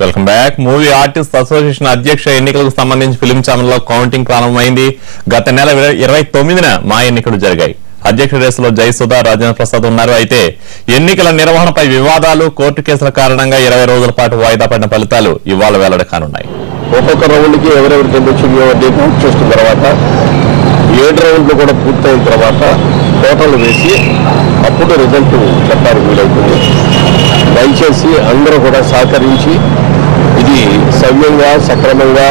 Welcome back. Movie artist association అధ్యక్ష ఎన్నికలకు సంబంధించి ఫిలిం ఛానల్లో కౌంటింగ్ ప్రారంభమైంది. గత నెల 29న మా ఎన్నికలు జరిగాయి. అధ్యక్ష రేసులో జయసుధా, రాజేంద్ర ప్రసాద్ ఉన్నారు. అయితే ఎన్నికల నిర్వహణపై వివాదాలు, కోర్టు కేసుల కారణంగా 20 రోజుల పాటు వాయిదా పడిన ఫలితాలు ఇవాళ వెల్లడి కానున్నాయి. ఒక్కొక్క రౌండ్కి ఎవరెవరు గెలిచిందో చూసిన తర్వాత 7 రౌండ్లు కూడా పూర్తయిన తర్వాత టోటల్ వేసి అప్పుడు రిజల్ట్ చెప్పడానికి వీలవుతుంది. దయచేసి అందరూ కూడా సహకరించి ఇది సవ్యంగా, సక్రమంగా,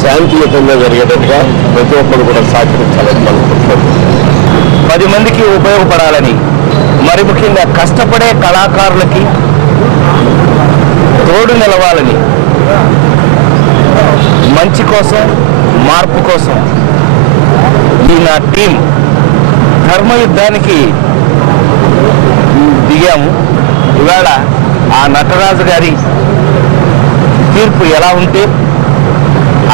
శాంతియుతంగా జరిగేటట్టుగా ప్రతి ఒక్కరు కూడా సహకరించాలని అనుకుంటున్నాం. 10 మందికి ఉపయోగపడాలని, మరి ముఖ్యంగా కష్టపడే కళాకారులకి తోడు నిలవాలని, మంచి కోసం, మార్పు కోసం ఈ నా టీం ధర్మయుద్ధానికి దిగాము. ఇవాళ ఆ నటరాజు గారి తీర్పు ఎలా ఉంటే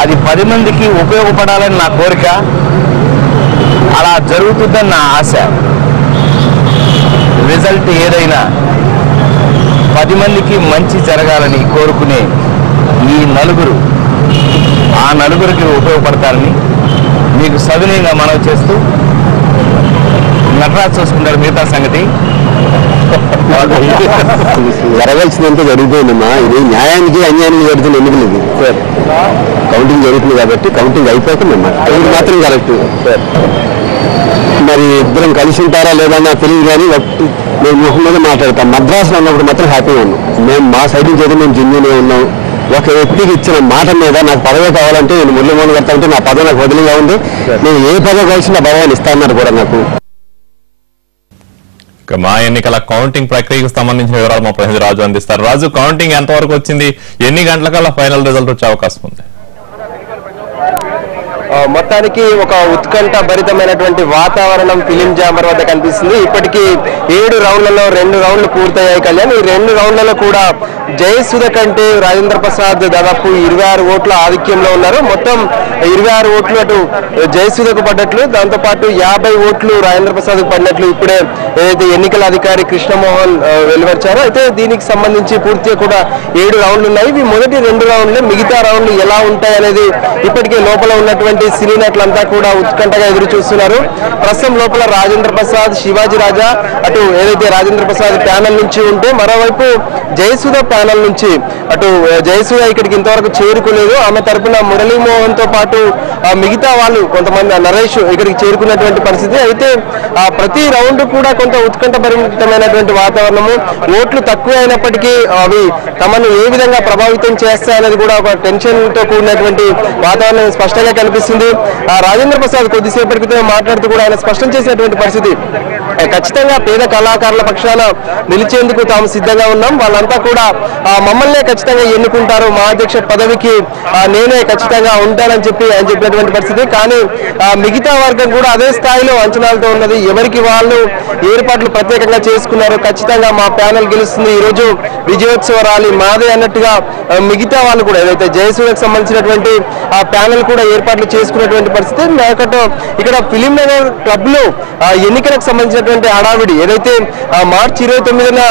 అది 10 మందికి ఉపయోగపడాలని నా కోరిక, అలా జరుగుతుందని నా ఆశ. రిజల్ట్ ఏదైనా 10 మందికి మంచి జరగాలని కోరుకునే ఈ నలుగురు ఆ నలుగురికి ఉపయోగపడతారని మీకు సవినయంగా మనవి చేస్తూ నటరాజు చూసుకుంటారు మిగతా సంగతి. జరగాల్సినంత జరుగుతుందమ్మా. ఇది న్యాయానికి అన్యాయానికి జరుగుతున్న ఎన్నికలు. ఇది కౌంటింగ్ జరుగుతుంది కాబట్టి కౌంటింగ్ అయిపోతుందమ్మా. ఇది మాత్రం కరెక్ట్. మరి ఇద్దరం కలిసి ఉంటారా లేదా నాకు తెలియదు, కానీ మేము ముఖం మీద మాట్లాడతాం. మద్రాసులో ఉన్నప్పుడు మాత్రం హ్యాపీగా ఉన్నాం. మేము మా సైడ్ నుంచి అయితే మేము జెన్యూన్గా ఉన్నాం. ఒక వ్యక్తికి ఇచ్చిన మాట మీద నాకు పదవి కావాలంటే నేను ముళ్ళమూలు కడతా ఉంటే నా పదవి నాకు వదిలిగా ఉంది. నేను ఏ పదవి కలిసి నా పదవిని ఇస్తానన్నారు కూడా నాకు. మా ఎన్నికల కౌంటింగ్ ప్రక్రియకు సంబంధించిన వివరాలు మా ప్రతినిధి రాజు అందిస్తారు. రాజు, కౌంటింగ్ ఎంతవరకు వచ్చింది? ఎన్ని గంటలకల్లా ఫైనల్ రిజల్ట్ వచ్చే అవకాశం ఉంది? మొత్తానికి ఒక ఉత్కంఠ భరితమైనటువంటి వాతావరణం ఫిలిం ఛాంబర్ వద్ద కనిపిస్తుంది. ఇప్పటికీ 7 రౌండ్లలో 2 రౌండ్లు పూర్తయ్యాయి కళ్యాణ్. ఈ 2 రౌండ్లలో కూడా జయసుధ కంటే రాజేంద్ర ప్రసాద్ దాదాపు 26 ఓట్ల ఆధిక్యంలో ఉన్నారు. మొత్తం 26 ఓట్లు అటు జయసుధకు పడ్డట్లు, దాంతోపాటు 50 ఓట్లు రాజేంద్ర ప్రసాద్కు పడినట్లు ఇప్పుడే ఏదైతే ఎన్నికల అధికారి కృష్ణమోహన్ వెలువరిచారో. అయితే దీనికి సంబంధించి పూర్తిగా కూడా 7 రౌండ్లు ఉన్నాయి. ఇవి మొదటి 2 రౌండ్లు. మిగతా రౌండ్లు ఎలా ఉంటాయనేది ఇప్పటికే లోపల ఉన్నటువంటి సినీ నటులంతా కూడా ఉత్కంఠగా ఎదురు చూస్తున్నారు. ప్రస్తుతం లోపల రాజేంద్ర ప్రసాద్, శివాజీ రాజా, అటు ఏదైతే రాజేంద్ర ప్రసాద్ ప్యానల్ నుంచి ఉంటే, మరోవైపు జయసుధ ప్యానల్ నుంచి అటు జయసుధ ఇక్కడికి ఇంతవరకు చేరుకోలేదు. ఆమె తరపున మురళీమోహన్ తో పాటు మిగతా వాళ్ళు కొంతమంది, నరేష్ ఇక్కడికి చేరుకున్నటువంటి పరిస్థితి. అయితే ప్రతి రౌండ్ కూడా కొంత ఉత్కంఠభరితమైనటువంటి వాతావరణము. ఓట్లు తక్కువ అయినప్పటికీ అవి తమను ఏ విధంగా ప్రభావితం చేస్తాయనేది కూడా ఒక టెన్షన్ తో కూడినటువంటి వాతావరణం స్పష్టంగా కనిపిస్తుంది. రాజేంద్ర ప్రసాద్ కొద్దిసేపటి క్రితం మాట్లాడుతూ కూడా ఆయన స్పష్టం చేసినటువంటి పరిస్థితి, ఖచ్చితంగా పేద కళాకారుల పక్షాన నిలిచేందుకు తాము సిద్ధంగా ఉన్నాం. వాళ్ళంతా కూడా మమ్మల్నే ఖచ్చితంగా ఎన్నుకుంటారు, మా అధ్యక్ష పదవికి నేనే ఖచ్చితంగా ఉంటానని చెప్పి ఆయన చెప్పినటువంటి పరిస్థితి. కానీ మిగతా వర్గం కూడా అదే స్థాయిలో అంచనాలతో ఉన్నది. ఎవరికి వాళ్ళు ఏర్పాట్లు ప్రత్యేకంగా చేసుకున్నారు. ఖచ్చితంగా మా ప్యానల్ గెలుస్తుంది, ఈ రోజు విజయోత్సవ ర్యాలీ మాదే అన్నట్టుగా మిగతా వాళ్ళు కూడా ఏదైతే జయసూర్యకు సంబంధించినటువంటి ఆ ప్యానల్ కూడా ఏర్పాట్లు చేసుకున్నటువంటి పరిస్థితి. ఇక్కడ ఫిలిం నగర్ క్లబ్ లో ఎన్నికలకు సంబంధించినటువంటి హడావిడి ఏదైతే మార్చి 29న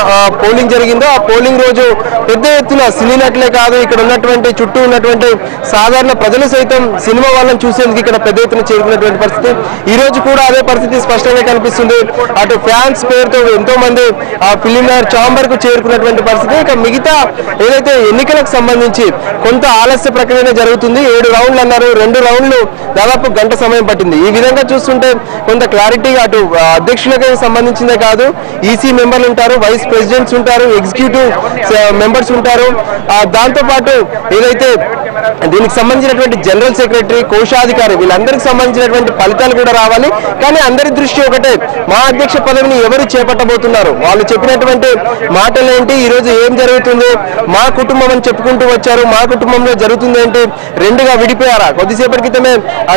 పోలింగ్ జరిగిందో, ఆ పోలింగ్ రోజు పెద్ద ఎత్తున సినీ నటులే కాదు, ఇక్కడ ఉన్నటువంటి చుట్టూ ఉన్నటువంటి సాధారణ ప్రజలు సైతం సినిమా వాళ్ళని చూసేందుకు ఇక్కడ పెద్ద ఎత్తున చేరుకున్నటువంటి పరిస్థితి. ఈ రోజు కూడా అదే పరిస్థితి స్పష్టంగా కనిపిస్తుంది. అటు ఫ్యాన్స్ పేరుతో ఎంతో మంది ఆ ఫిలిం నగర్ ఛాంబర్ కు చేరుకున్నటువంటి పరిస్థితి. ఇక మిగతా ఏదైతే ఎన్నికలకు సంబంధించి కొంత ఆలస్య ప్రక్రియనే జరుగుతుంది. 7 రౌండ్లు అన్నారు, 2 రౌండ్లు దాదాపు గంట సమయం పట్టింది. ఈ విధంగా చూస్తుంటే కొంత క్లారిటీగా అటు అధ్యక్షులకి సంబంధించిందే కాదు, ఈసీ మెంబర్లు ఉంటారు, వైస్ ప్రెసిడెంట్స్ ఉంటారు, ఎగ్జిక్యూటివ్ మెంబర్స్ ఉంటారు. దాంతో పాటు ఏదైతే దీనికి సంబంధించినటువంటి జనరల్ సెక్రటరీ, కోశాధికారి, వీళ్ళందరికి సంబంధించినటువంటి ఫలితాలు కూడా రావాలి. కానీ అందరి దృష్టి ఒకటే, మా అధ్యక్ష పదవిని ఎవరు చేపట్టబోతున్నారు, వాళ్ళు చెప్పినటువంటి మాటలు ఏంటి, ఈ రోజు ఏం జరుగుతుంది, మా కుటుంబం అని చెప్పుకుంటూ వచ్చారు, మా కుటుంబంలో జరుగుతుంది ఏంటి, 2గా విడిపోయారా? కొద్దిసేపటి క్రితమే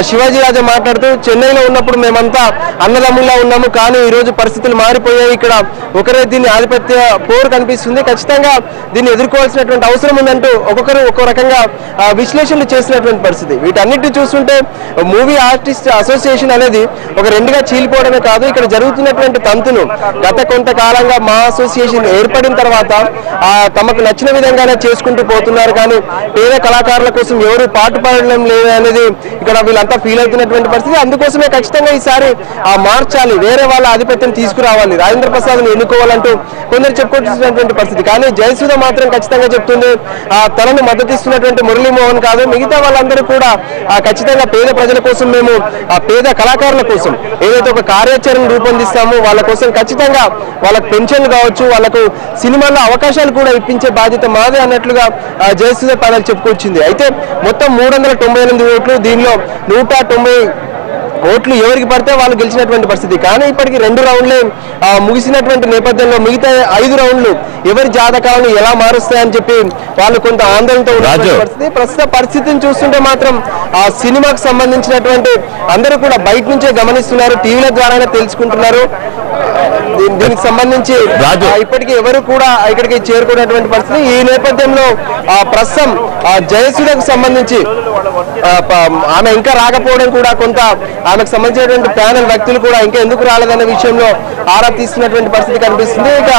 శివాజీ రాజా మాట్లాడుతూ చెన్నైలో ఉన్నప్పుడు మేమంతా అన్నదమ్ముల్లా ఉన్నాము, కానీ ఈ రోజు పరిస్థితులు మారిపోయాయి, ఇక్కడ ఒకరే దీన్ని ఆధిపత్య పోరు కనిపిస్తుంది, ఖచ్చితంగా దీన్ని ఎదుర్కోవాల్సినటువంటి అవసరం ఉందంటూ ఒక్కొక్కరు ఒక్కో రకంగా విశ్లేషణలు చేసినటువంటి పరిస్థితి. వీటన్నిటిని చూస్తుంటే మూవీ ఆర్టిస్ట్ అసోసియేషన్ అనేది ఒక 2గా చీలిపోవడమే కాదు, ఇక్కడ జరుగుతున్నటువంటి తంతును గత కొంతకాలంగా మా అసోసియేషన్ ఏర్పడిన తర్వాత తమకు నచ్చిన విధంగానే చేసుకుంటూ పోతున్నారు, కానీ పేద కళాకారుల కోసం ఎవరు పాటుపడడం లేదు అనేది ఇక్కడ వీళ్ళంతా ఫీల్ అవుతున్నటువంటి పరిస్థితి. అందుకోసమే ఖచ్చితంగా ఈసారి మార్చాలి, వేరే వాళ్ళ ఆధిపత్యం తీసుకురావాలి, రాజేంద్ర ప్రసాద్ని ఎన్నుకోవాలంటూ కొందరు చెప్పుకుంటున్నటువంటి పరిస్థితి. కానీ జయసుధ మాత్రం ఖచ్చితంగా చెప్తుంది తనను మద్దతు ఇస్తున్నటువంటి మురళీమోహన్ కాదు, మిగతా వాళ్ళందరూ కూడా ఖచ్చితంగా పేద ప్రజల కోసం, మేము పేద కళాకారుల కోసం ఏదైతే ఒక కార్యాచరణ రూపొందిస్తామో వాళ్ళ కోసం ఖచ్చితంగా వాళ్ళకు పెన్షన్లు కావచ్చు, వాళ్ళకు సినిమాల్లో అవకాశాలు కూడా ఇప్పించే బాధ్యత మాదే అన్నట్లుగా జయసుధ ప్యానెల్ చెప్పుకొచ్చింది. అయితే మొత్తం 398 ఓట్లు, దీనిలో 190 ఓట్లు ఎవరికి పడితే వాళ్ళు గెలిచినటువంటి పరిస్థితి. కానీ ఇప్పటికి 2 రౌండ్లే ముగిసినటువంటి నేపథ్యంలో మిగతా 5 రౌండ్లు ఎవరి జాతకాలను ఎలా మారుస్తాయని చెప్పి వాళ్ళు కొంత ఆందోళనతో ఉన్నటువంటి పరిస్థితి. ప్రస్తుత పరిస్థితిని చూస్తుంటే మాత్రం ఆ సినిమాకు సంబంధించినటువంటి అందరూ కూడా బయట నుంచే గమనిస్తున్నారు, టీవీల ద్వారానే తెలుసుకుంటున్నారు. దీనికి సంబంధించి ఇప్పటికీ ఎవరు కూడా ఇక్కడికి చేరుకున్నటువంటి పరిస్థితి. ఈ నేపథ్యంలో ప్రస్తుతం జయసుధకు సంబంధించి ఆమె ఇంకా రాకపోవడం కూడా కొంత ఆమెకు సంబంధించినటువంటి ప్యానెల్ వ్యక్తులు కూడా ఇంకా ఎందుకు రాలేదనే విషయంలో ఆరా తీస్తున్నటువంటి పరిస్థితి కనిపిస్తుంది. ఇక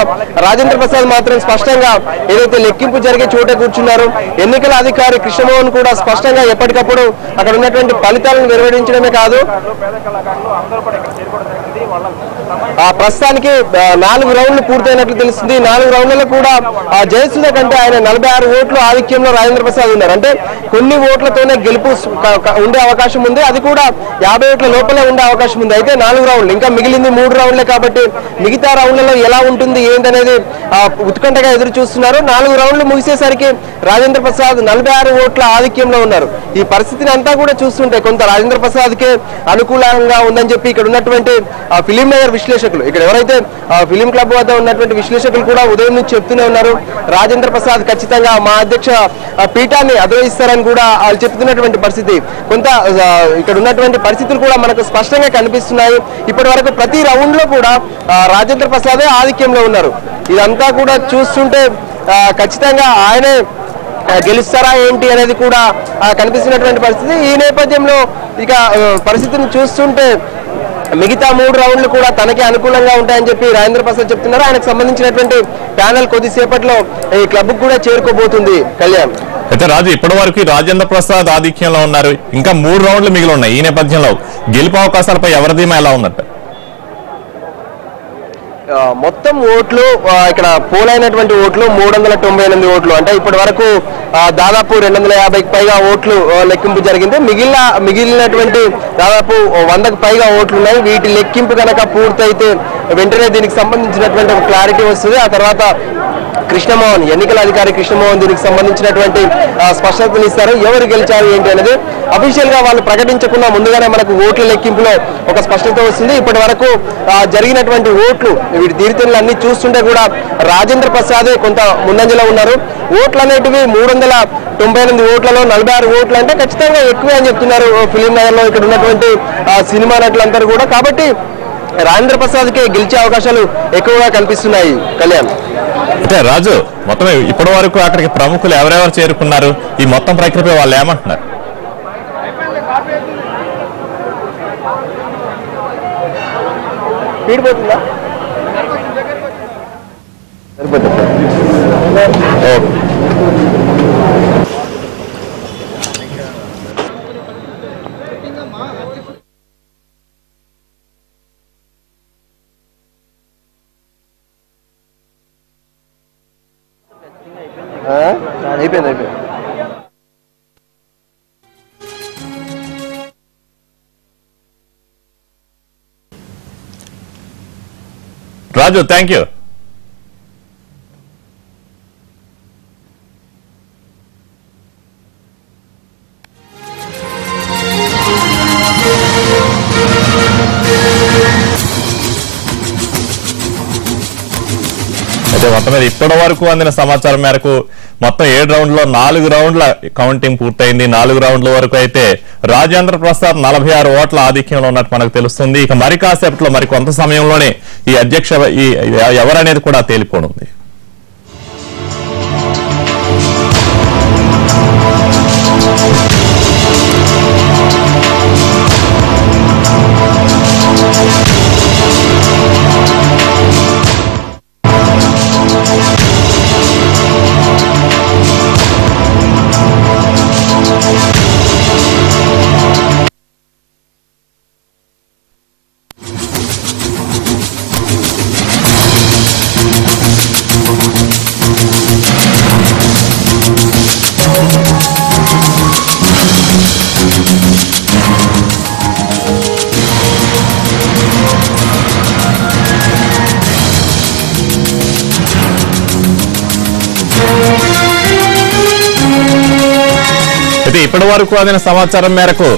రాజేంద్ర ప్రసాద్ మాత్రం స్పష్టంగా ఏదైతే లెక్కింపు జరిగే చోటే కూర్చున్నారు. ఎన్నికల అధికారి కృష్ణమోహన్ కూడా స్పష్టంగా ఎప్పటికప్పుడు అక్కడ ఉన్నటువంటి ఫలితాలను వెలువడించడమే కాదు, ప్రస్తుతానికి 4 రౌండ్లు పూర్తయినట్లు తెలుస్తుంది. 4 రౌండ్లలో కూడా జయసుధ కంటే ఆయన 46 ఓట్లు ఆధిక్యంలో రాజేంద్ర ప్రసాద్ ఉన్నారు. అంటే కొన్ని ఓట్లతోనే గెలుపు ఉండే అవకాశం ఉంది, అది కూడా 50 ఓట్ల లోపలే ఉండే అవకాశం ఉంది. అయితే 4 రౌండ్లు, ఇంకా మిగిలింది 3 రౌండ్లే కాబట్టి మిగతా రౌండ్లలో ఎలా ఉంటుంది ఏంటనేది ఉత్కంఠగా ఎదురు చూస్తున్నారు. 4 రౌండ్లు ముగిసేసరికి రాజేంద్ర ప్రసాద్ 46 ఓట్ల ఆధిక్యంలో ఉన్నారు. ఈ పరిస్థితిని అంతా కూడా చూస్తుంటే కొంత రాజేంద్ర ప్రసాద్కే అనుకూలంగా ఉందని చెప్పి ఇక్కడ ఉన్నటువంటి ఫిలిం నగర్ విశ్లేషకులు, ఇక్కడ ఎవరైతే ఫిలిం క్లబ్ వద్ద ఉన్నటువంటి విశ్లేషకులు కూడా ఉదయం నుంచి చెప్తూనే ఉన్నారు, రాజేంద్ర ప్రసాద్ ఖచ్చితంగా మా అధ్యక్ష పీఠాన్ని అధిరోహిస్తారని కూడా వాళ్ళు చెప్తున్నటువంటి పరిస్థితి. కొంత ఇక్కడ ఉన్నటువంటి పరిస్థితులు కూడా మనకు స్పష్టంగా కనిపిస్తున్నాయి. ఇప్పటి వరకు ప్రతి రౌండ్ లో కూడా రాజేంద్ర ప్రసాదే ఆధిక్యంలో ఉన్నారు. ఇదంతా కూడా చూస్తుంటే ఖచ్చితంగా ఆయనే గెలుస్తారా ఏంటి అనేది కూడా కనిపిస్తున్నటువంటి పరిస్థితి. ఈ నేపథ్యంలో ఇక పరిస్థితిని చూస్తుంటే మిగతా 3 రౌండ్లు కూడా తనకి అనుకూలంగా ఉంటాయని చెప్పి రాజేంద్ర ప్రసాద్ చెప్తున్నారు. ఆయనకు సంబంధించినటువంటి ప్యానెల్ కొద్దిసేపట్లో ఈ క్లబ్ కూడా చేరుకోబోతుంది. కళ్యాణ్ అయితే రాజు, ఇప్పటి వరకు రాజేంద్ర ప్రసాద్ ఆధిక్యంలో ఉన్నారు, ఇంకా 3 రౌండ్లు మిగిలి ఉన్నాయి. ఈ నేపథ్యంలో గెలుపు అవకాశాలపై ఎవరి ధీమా ఎలా ఉన్నట్టు? మొత్తం ఓట్లు ఇక్కడ పోలైనటువంటి ఓట్లు 398 ఓట్లు, అంటే ఇప్పటి వరకు దాదాపు 250కి పైగా ఓట్లు లెక్కింపు జరిగింది. మిగిలినటువంటి దాదాపు 100కు పైగా ఓట్లు ఉన్నాయి. వీటి లెక్కింపు కనుక పూర్తయితే వెంటనే దీనికి సంబంధించినటువంటి ఒక క్లారిటీ వస్తుంది. ఆ తర్వాత కృష్ణమోహన్, ఎన్నికల అధికారి కృష్ణమోహన్ దీనికి సంబంధించినటువంటి స్పష్టతను ఇస్తారు. ఎవరు గెలిచారు ఏంటి అనేది అఫీషియల్ గా వాళ్ళు ప్రకటించకుండా ముందుగానే మనకు ఓట్ల లెక్కింపులో ఒక స్పష్టత వస్తుంది. ఇప్పటి వరకు జరిగినటువంటి ఓట్లు, వీటి తీరుతెన్నులు అన్ని చూస్తుంటే కూడా రాజేంద్ర ప్రసాద్ కొంత ముందంజలో ఉన్నారు. ఓట్లు అనేటివి 398 ఓట్లలో 46 ఓట్లు అంటే ఖచ్చితంగా ఎక్కువే అని చెప్తున్నారు ఫిలిం నగర్ లో ఇక్కడ ఉన్నటువంటి సినిమా నటులందరూ కూడా. కాబట్టి రాజేంద్ర ప్రసాద్ కే గెలిచే అవకాశాలు ఎక్కువగా కనిపిస్తున్నాయి. కళ్యాణ్ అంటే రాజు, మొత్తం ఇప్పటి వరకు అక్కడికి ప్రముఖులు ఎవరెవరు చేరుకున్నారు, ఈ మొత్తం ప్రక్రియపై వాళ్ళు ఏమంటున్నారు? పీడిపోతుందా? అయిపోయింది. రాజు, థ్యాంక్ యూ. అయితే మొత్తం మీద ఇప్పటి వరకు అందిన సమాచారం మేరకు మొత్తం 7 రౌండ్లో 4 రౌండ్ల కౌంటింగ్ పూర్తయింది. 4 రౌండ్ల వరకు అయితే రాజేంద్ర ప్రసాద్ 46 ఓట్ల ఆధిక్యంలో ఉన్నట్టు మనకు తెలుస్తుంది. ఇక మరి కాసేపట్లో మరి కొంత సమయంలోనే ఈ అధ్యక్ష ఎవరనేది కూడా తేలిపోనుంది. అయితే ఇప్పటి వరకు అందిన సమాచారం మేరకు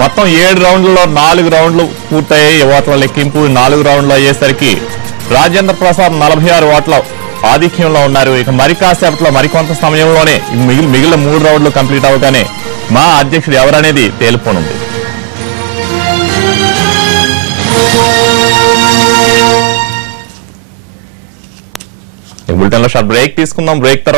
మొత్తం 7 రౌండ్లలో 4 రౌండ్లు పూర్తయ్యాయి. ఓట్ల లెక్కింపు 4 రౌండ్లు అయ్యేసరికి రాజేంద్ర ప్రసాద్ 46 ఓట్ల ఆధిక్యంలో ఉన్నారు. ఇక మరి కాసేపట్లో మరికొంత సమయంలోనే మిగిలిన 3 రౌండ్లు కంప్లీట్ అవగానే మా అధ్యక్షుడు ఎవరనేది తేలిపోనుంది. బులెటిన్ లో షార్ట్ బ్రేక్ తీసుకుందాం. బ్రేక్ తర్వాత